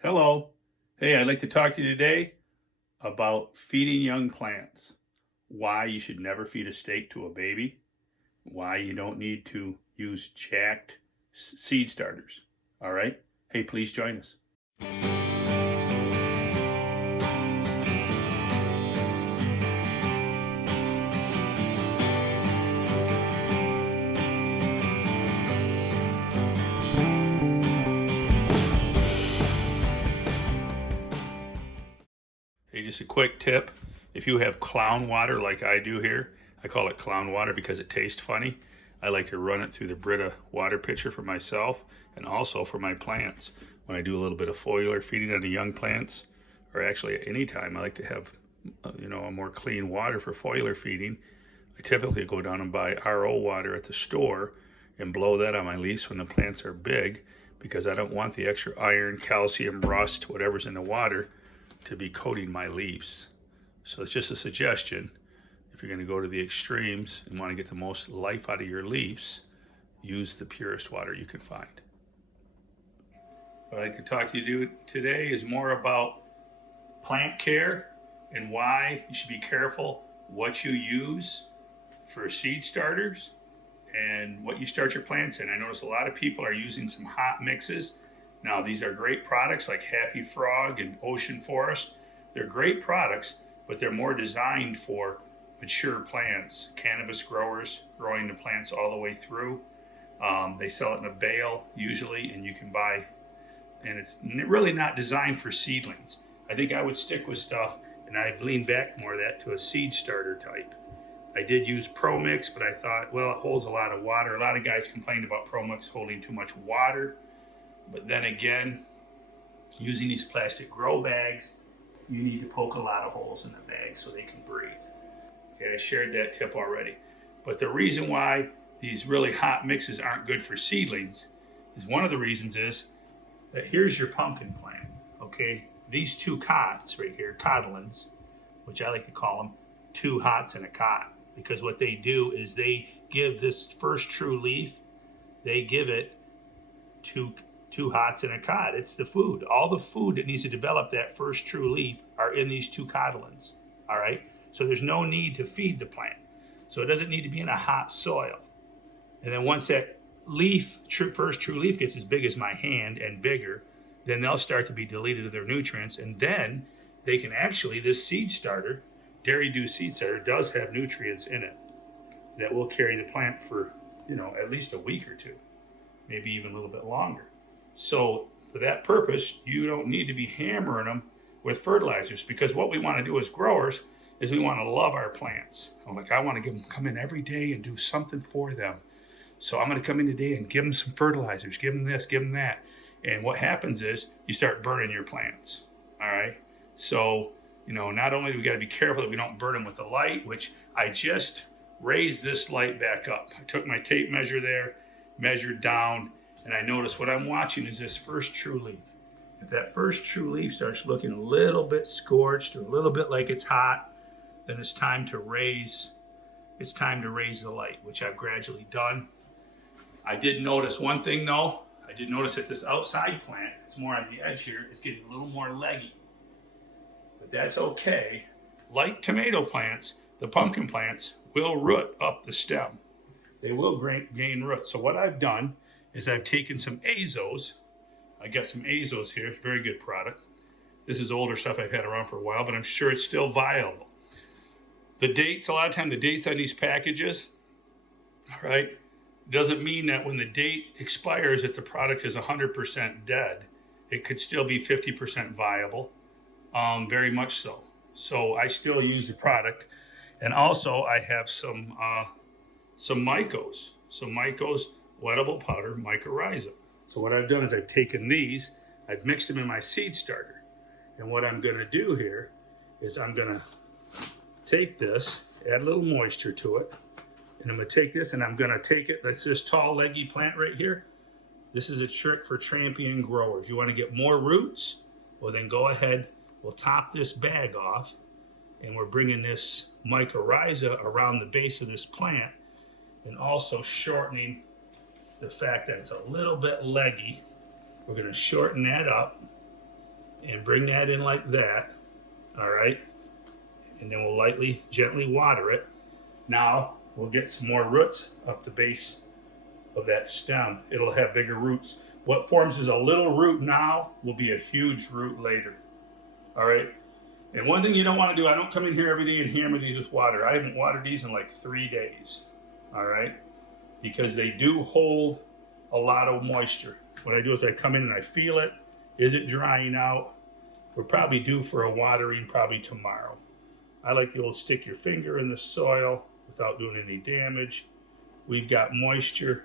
Hello. Hey, I'd like to talk to you today about feeding young plants. Why you should never feed a steak to a baby. Why you don't need to use jacked seed starters. All right? Hey, please join us. Hey, just a quick tip. If you have clown water like I do here, I call it clown water because it tastes funny. I like to run it through the Brita water pitcher for myself and also for my plants. When I do a little bit of foliar feeding on the young plants, or actually at any time, I like to have a more clean water for foliar feeding. I typically go down and buy RO water at the store and blow that on my leaves when the plants are big because I don't want the extra iron, calcium, rust, whatever's in the water to be coating my leaves. So it's just a suggestion. If you're going to go to the extremes and want to get the most life out of your leaves, use the purest water you can find. What I'd like to talk to you today is more about plant care and why you should be careful what you use for seed starters and what you start your plants in. I notice a lot of people are using some hot mixes. Now, these are great products like Happy Frog and Ocean Forest. They're great products, but they're more designed for mature plants, cannabis growers growing the plants all the way through. They sell it in a bale usually, and you can buy, and it's really not designed for seedlings. I think I would stick with stuff, and I'd lean back more of that to a seed starter type. I did use Pro Mix, but I thought, well, it holds a lot of water. A lot of guys complained about Pro Mix holding too much water. But then again, using these plastic grow bags, you need to poke a lot of holes in the bag so they can breathe. Okay, I shared that tip already. But the reason why these really hot mixes aren't good for seedlings is one of the reasons is that here's your pumpkin plant. Okay, these two cots right here, cotyledons, which I like to call them two hots in a cot, because what they do is they give this first true leaf, they give it two hots in a cot. It's the food. All the food that needs to develop that first true leaf are in these two cotyledons. All right. So there's no need to feed the plant. So it doesn't need to be in a hot soil. And then once that first true leaf gets as big as my hand and bigger, then they'll start to be deleted of their nutrients. And then they can actually, this seed starter, Dairy Dew seed starter, does have nutrients in it that will carry the plant for, at least a week or two, maybe even a little bit longer. So for that purpose, you don't need to be hammering them with fertilizers, because what we want to do as growers is we want to love our plants. I want to come in every day and do something for them. So I'm going to come in today and give them some fertilizers, give them this, give them that. And what happens is you start burning your plants. All right. So, not only do we got to be careful that we don't burn them with the light, which I just raised this light back up. I took my tape measure there, measured down, and I notice what I'm watching is this first true leaf. If that first true leaf starts looking a little bit scorched or a little bit like it's hot, then it's time to raise the light, which I've gradually done. I did notice one thing though. I did notice that this outside plant, it's more on the edge here, is getting a little more leggy. But that's okay. Like tomato plants, the pumpkin plants will root up the stem. They will gain roots. So what I've done is I've taken some azos. I got some azos here, very good product. This is older stuff I've had around for a while, but I'm sure it's still viable. The dates, a lot of time the dates on these packages, all right, doesn't mean that when the date expires that the product is 100% dead. It could still be 50% viable, very much so. So I still use the product. And also I have some mycos. Some mycos, wettable powder, mycorrhiza. So what I've done is I've taken these, I've mixed them in my seed starter. And what I'm going to do here is I'm going to take this, add a little moisture to it, and I'm going to take this and I'm going to take it, that's this tall leggy plant right here. This is a trick for champion growers. You want to get more roots? Well, then go ahead, we'll top this bag off, and we're bringing this mycorrhiza around the base of this plant and also shortening the fact that it's a little bit leggy. We're going to shorten that up and bring that in like that, all right? And then we'll lightly, gently water it. Now we'll get some more roots up the base of that stem. It'll have bigger roots. What forms as a little root now will be a huge root later, all right? And one thing you don't want to do, I don't come in here every day and hammer these with water. I haven't watered these in like 3 days, all right? Because they do hold a lot of moisture. What I do is I come in and I feel it. Is it drying out? We're probably due for a watering probably tomorrow. I like the old stick your finger in the soil without doing any damage. We've got moisture.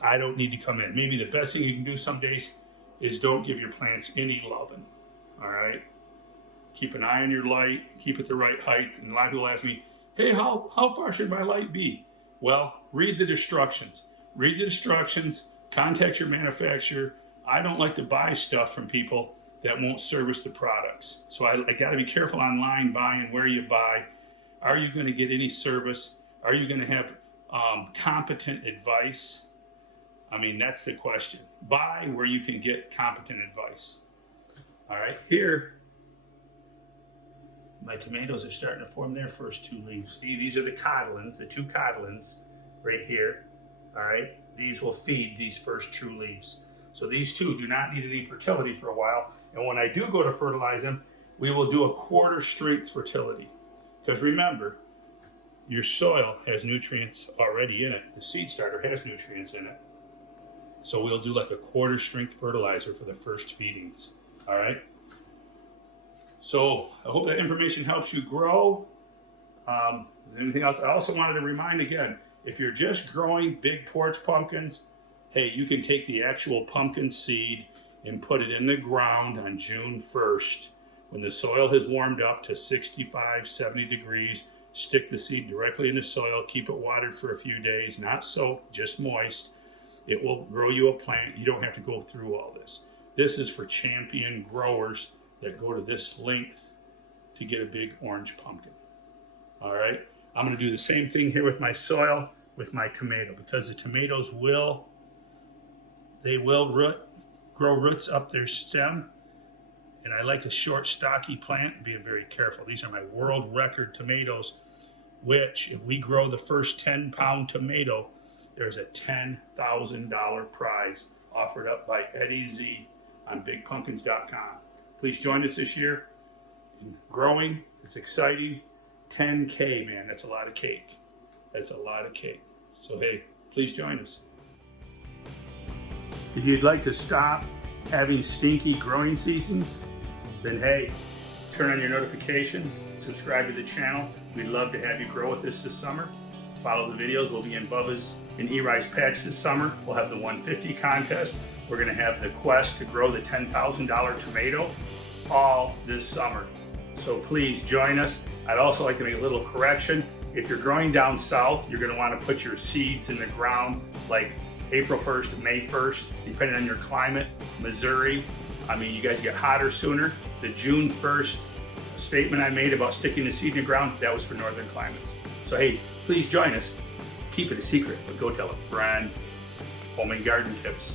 I don't need to come in. Maybe the best thing you can do some days is don't give your plants any loving, all right? Keep an eye on your light, keep it the right height. And a lot of people ask me, hey, how far should my light be? Well, read the instructions. Read the instructions, contact your manufacturer. I don't like to buy stuff from people that won't service the products. So I gotta be careful online buying where you buy. Are you gonna get any service? Are you gonna have competent advice? I mean, that's the question. Buy where you can get competent advice. All right, here, my tomatoes are starting to form their first 2 leaves. See, these are the codlins, the 2 codlins right here. All right, these will feed these first true leaves. So these 2 do not need any fertility for a while. And when I do go to fertilize them, we will do a 1/4 strength fertility. Because remember, your soil has nutrients already in it. The seed starter has nutrients in it. So we'll do like a 1/4 strength fertilizer for the first feedings. All right. So I hope that information helps you grow. Anything else? I also wanted to remind again, if you're just growing big porch pumpkins, hey, you can take the actual pumpkin seed and put it in the ground on June 1st. When the soil has warmed up to 65, 70 degrees, stick the seed directly in the soil, keep it watered for a few days, not soaked, just moist. It will grow you a plant. You don't have to go through all this. This is for champion growers that go to this length to get a big orange pumpkin. All right, I'm gonna do the same thing here with my soil, with my tomato, because the tomatoes will grow roots up their stem. And I like a short, stocky plant, being very careful. These are my world record tomatoes, which if we grow the first 10-pound tomato, there's a $10,000 prize offered up by Eddie Z on bigpumpkins.com. Please join us this year in growing. It's exciting. 10K, man, that's a lot of cake. That's a lot of cake. So hey, please join us. If you'd like to stop having stinky growing seasons, then hey, turn on your notifications, subscribe to the channel. We'd love to have you grow with us this summer. Follow the videos. We'll be in Bubba's and E-Rise patch this summer. We'll have the 150 contest. We're gonna have the quest to grow the $10,000 tomato all this summer. So please join us. I'd also like to make a little correction. If you're growing down south, you're gonna wanna put your seeds in the ground like April 1st, May 1st, depending on your climate. Missouri, I mean, you guys get hotter sooner. The June 1st statement I made about sticking the seed in the ground, that was for northern climates. So hey, please join us. Keep it a secret, but go tell a friend. Home and garden tips.